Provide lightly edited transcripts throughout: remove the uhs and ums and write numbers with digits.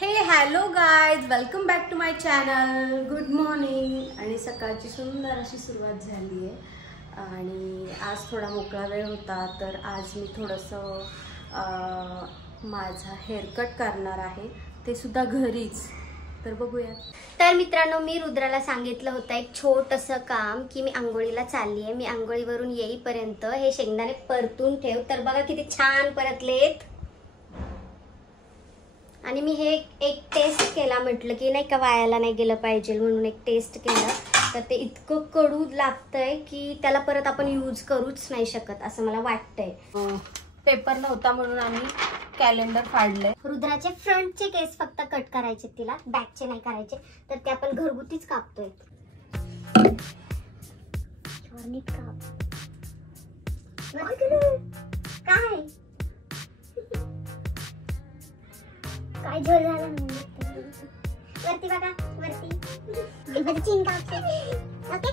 हे hello guys, welcome back to my channel. Good morning. आणि सकाळची सुंदर अशी सुरुवात झाली आहे आणि आज थोडा मोकळा वेळ होता, तर आज मी थोडंसं माझा हेअरकट करणार आहे, ते सुद्धा घरीच. तर बघूया. तर मित्रांनो, मी रुद्राला सांगितलं होतं एक छोटंसं काम की मी आंघोळीला चालली आहे. मी आंघोळीवरून येईपर्यंत हे शेंगदाणे परतून ठेव. तर बघा किती छान परतलेत. आणि मी हे एक टेस्ट केला, म्हटलं की नाही का वायाला नाही गेलं पाहिजे म्हणून एक टेस्ट केलं. तर ते इतकं कडू लागतंय की त्याला परत आपण यूज करूच नाही शकत असं मला वाटतंय. पेपर नव्हता म्हणून आम्ही कॅलेंडर फाडलंय. रुद्राचे फ्रंटचे केस फक्त कट करायचे, तिला बॅकचे नाही करायचे, तर ते आपण घरगुतीच कापतोय. नीट काप. काय काय झोल झाला वरती बघा, वरती चीन कापते. ओके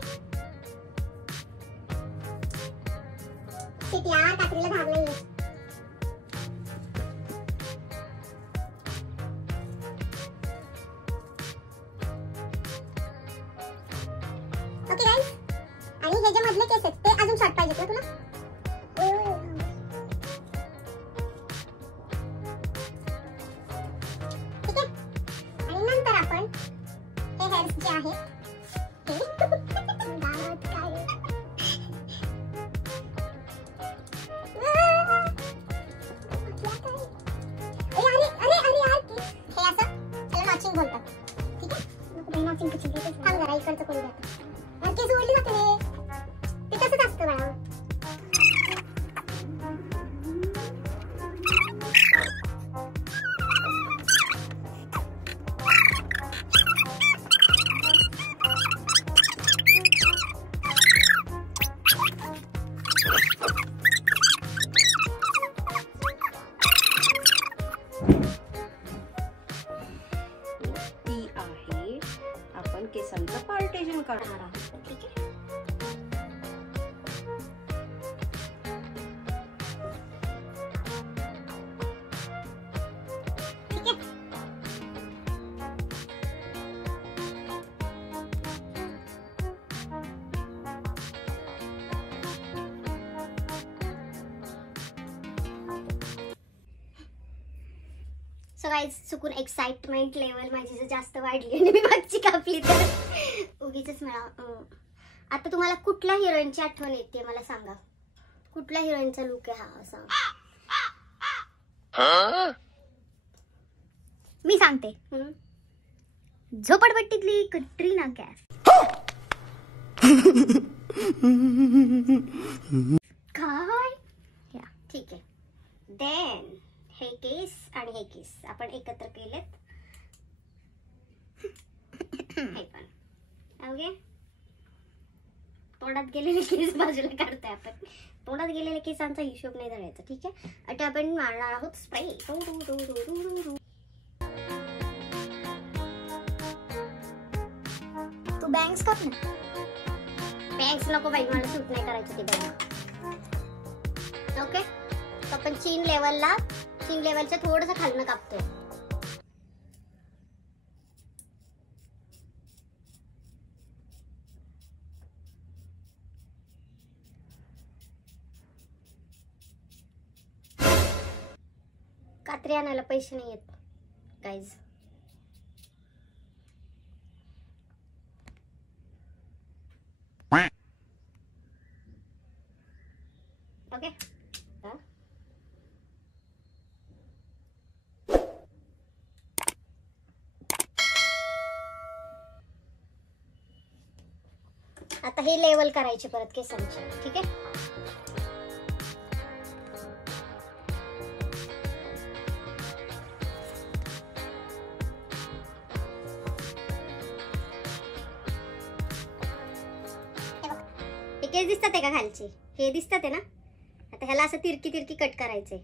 ठीक यार, कात्रीला धाग नाहीये. ओके गाइस, आणि हे जे मधले केस आहेत ते अजून शॉर्ट पाहिजेत ना तुला? ठीक आहे. आणि नंतर आपण हे हेअर्स जे आहे केसांचं पार्टेशन करणार आहोत. ठीक आहे. सो गाइस, चुकून एक्साइटमेंट लेवल माझी जर जास्त वाढली आणि मी मागची कापली तर उगीच मला. आता तुम्हाला कुठल्या हिरोईनची आठवण येते मला सांगा. कुठल्या हिरोईनचा लुक आहे हा असा? मी सांगते, झोपडपट्टीतली कटरीना कैफ. काय या ठीक आहे. देन हे केस आणि हे केस आपण एकत्र केलेत. हे पण ओके. तोंडात गेलेले केस बाजूला काढतोय आपण. तोंडात गेलेल्या केसांचा हिशोब नाही धरायचा. ठीक आहे. आता आपण मारणार आहोत स्प्रे. तू बँग्स काप ना. बँग्स नको बाई, मला सूट नाही करायचं ते बँग. ओके. आपण चीन लेवलच्या थोडंसं खालनं कापतोय. कात्री आणायला पैसे नाही येत गाईज. ओके. आता हे लेवल करायचे परत केसांचे. ठीक आहे. हे केस दिसतात आहे का खालचे? हे दिसतात आहे ना? आता ह्याला असं तिरकी तिरकी कट करायचंय.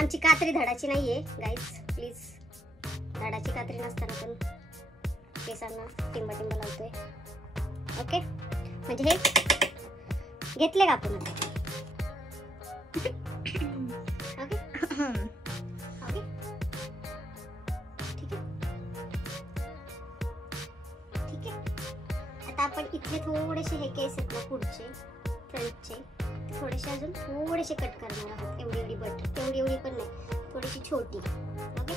आमची कात्री धडाची नाहीये गाईज, प्लीज. धडाची कात्री नसताना पण केसांना टिंबा टिंबा लावतोय. ओके. म्हणजे हे घेतले का आपण? ओके ओके ठीक आहे ठीक आहे. आता आपण इथले थोडेसे हे केस आहेत ना पुढचे फ्रंटचे थोडेसे अजून थोडेसे कट करणार आहोत. एवढी एवढी बट तेवढी पण नाही, थोडीशी छोटी. ओके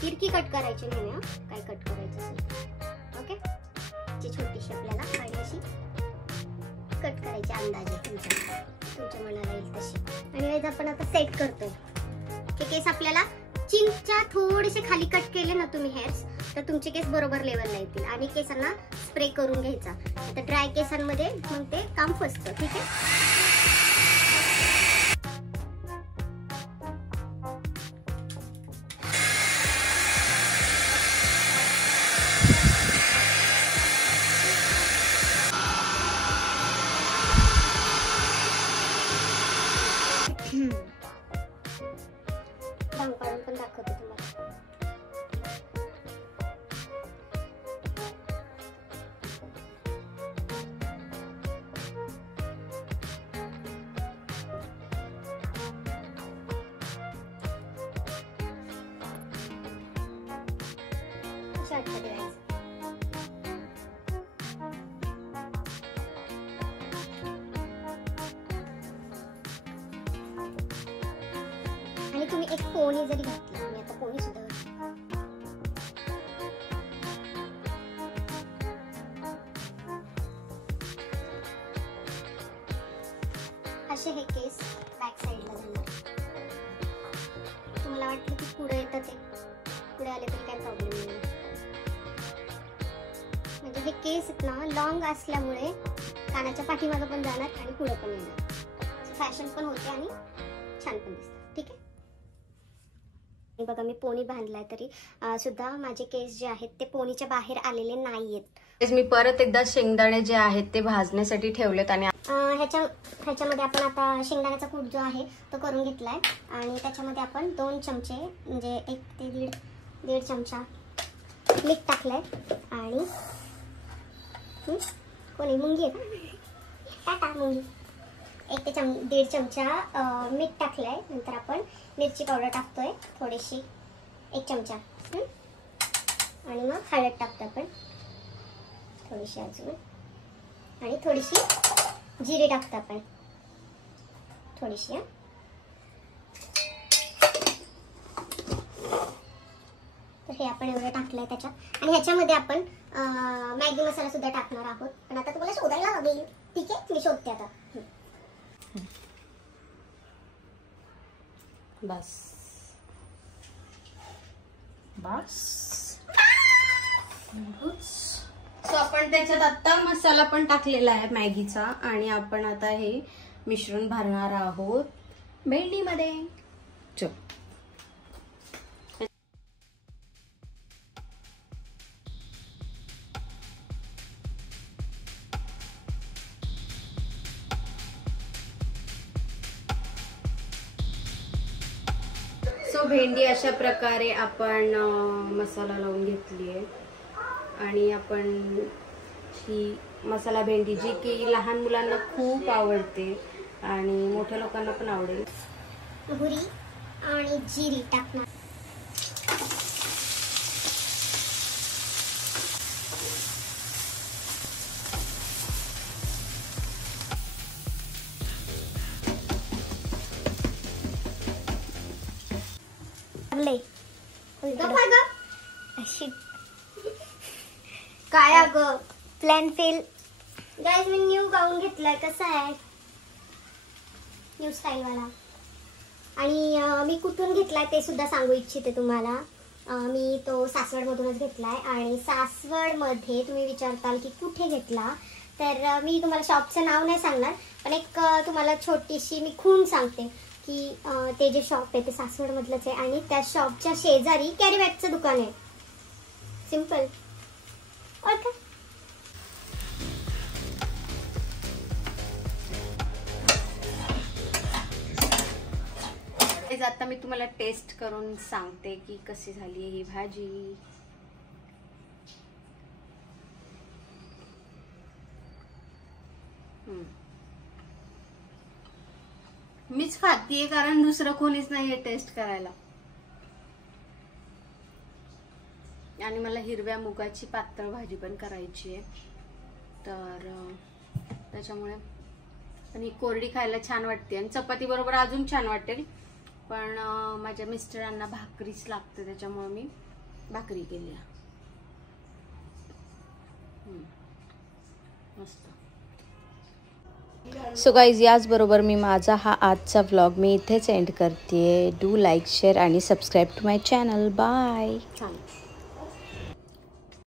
तिरकी कट करायची नाही ना, काय कट करायचं असेल. ओके जी छोटीशी आपल्याला आणि अशी कट करायची अंदाजे तुमच्या मनाला येईल तशी. आणि हेच आपण आता सेट करतोय. हे केस आपल्याला चिनच्या थोडेसे खाली कट केले ना तुम्ही हेअर्स तर तुमचे केस बरोबर लेवलला येतील. आणि केसांना स्प्रे करून घ्यायचा. आता ड्राय केसांमध्ये मग ते काम फसतं. ठीक आहे. काढून पण दाखवते तुम्हाला. आणि तुम्ही एक पोनी जरी घातली, मी आता पोनी सुद्धा असे हे केस बॅक साईडला जाणार. तुम्हाला वाटलं की पुढे येतं ते पुढे आले तरी काही प्रॉब्लेम नाही. म्हणजे हे केस ना लॉंग असल्यामुळे कानाच्या पाठीमागे पण जाणार आणि पुढे पण येणार. फॅशन पण होते आणि छान पण दिसतं. ठीक आहे. बघा मी पोनी बांधलाय तरी सुद्धा माझे केस जे आहेत ते पोनीच्या बाहेर आलेले नाहीयेत. मी परत एकदा शेंगदाणे जे आहेत ते भाजण्यासाठी ठेवलेत आणि ह्याच्यामध्ये आपण आता शेंगदाण्याचा कूट जो आहे तो करून घेतलाय. आणि त्याच्यामध्ये आपण 2 चमचे म्हणजे 1 ते दीड चमचा मीठ टाकलंय. आणि कोणी मुंगी आहे टाटा मुंगी. 1 ते 1.5 चमचा मीठ टाकलंय. नंतर आपण मिरची पावडर टाकतोय थोडीशी 1 चमचा. आणि मग हळद टाकतो आपण थोडीशी अजून. आणि थोडीशी जिरे टाकतो आपण थोडीशी. तर हे आपण एवढं टाकलंय त्याच्यात. आणि ह्याच्यामध्ये आपण मॅगी मसाला सुद्धा टाकणार आहोत. पण आता तुम्हाला शोधायला हवे. ठीक आहे मी शोधते आता. बस बस. सो आपण त्याच्यात आता मसाला पण टाकलेला आहे मॅगीचा. आणि आपण आता हे मिश्रण भरणार आहोत भेंडीमध्ये. चल सो भेंडी अशा प्रकारे आपण मसाला लावून घेतली आहे. आणि आपण ही मसाला भेंडी जी की लहान मुलांना खूप आवडते आणि मोठ्या लोकांना पण आवडेल. मोहरी आणि जिरी टाकणार. काय अगं प्लॅन फेल. गाइस मी न्यू गाऊन घेतलाय. कसा आहे न्यू स्टाईल वाला. आणि मी कुठून घेतलाय ते सुद्धा सांगू इच्छिते तुम्हाला. मी तो सासवड मधूनच घेतलाय. आणि सासवड मध्ये तुम्ही विचारताल की कुठे घेतला तर मी तुम्हाला शॉपचं नाव नाही सांगणार. पण एक तुम्हाला छोटीशी मी खूण सांगते की ते जे शॉप आहे ते सासवड मधलंच आहे. आणि त्या शॉपच्या शेजारी कॅरी बॅगचं दुकान आहे. सिंपल. ओळखा. आता मी तुम्हाला टेस्ट करून सांगते की कशी झाली ही भाजी. मीच खातीये कारण दुसरं कोणीच नाहीये टेस्ट करायला. आणि मला हिरव्या मुगाची पातळ भाजी पण करायची आहे, तर त्याच्यामुळे. पण ही कोरडी खायला छान वाटते आणि चपाती बरोबर अजून छान वाटेल. पण माझ्या मिस्टरांना भाकरीच लागते, त्याच्यामुळे मी भाकरी केली. मस्त. सो गाईज, याचबरोबर मी माझा हा आजचा व्लॉग मी इथेच एंड करते. डू लाईक, शेअर आणि subscribe to my channel. Bye.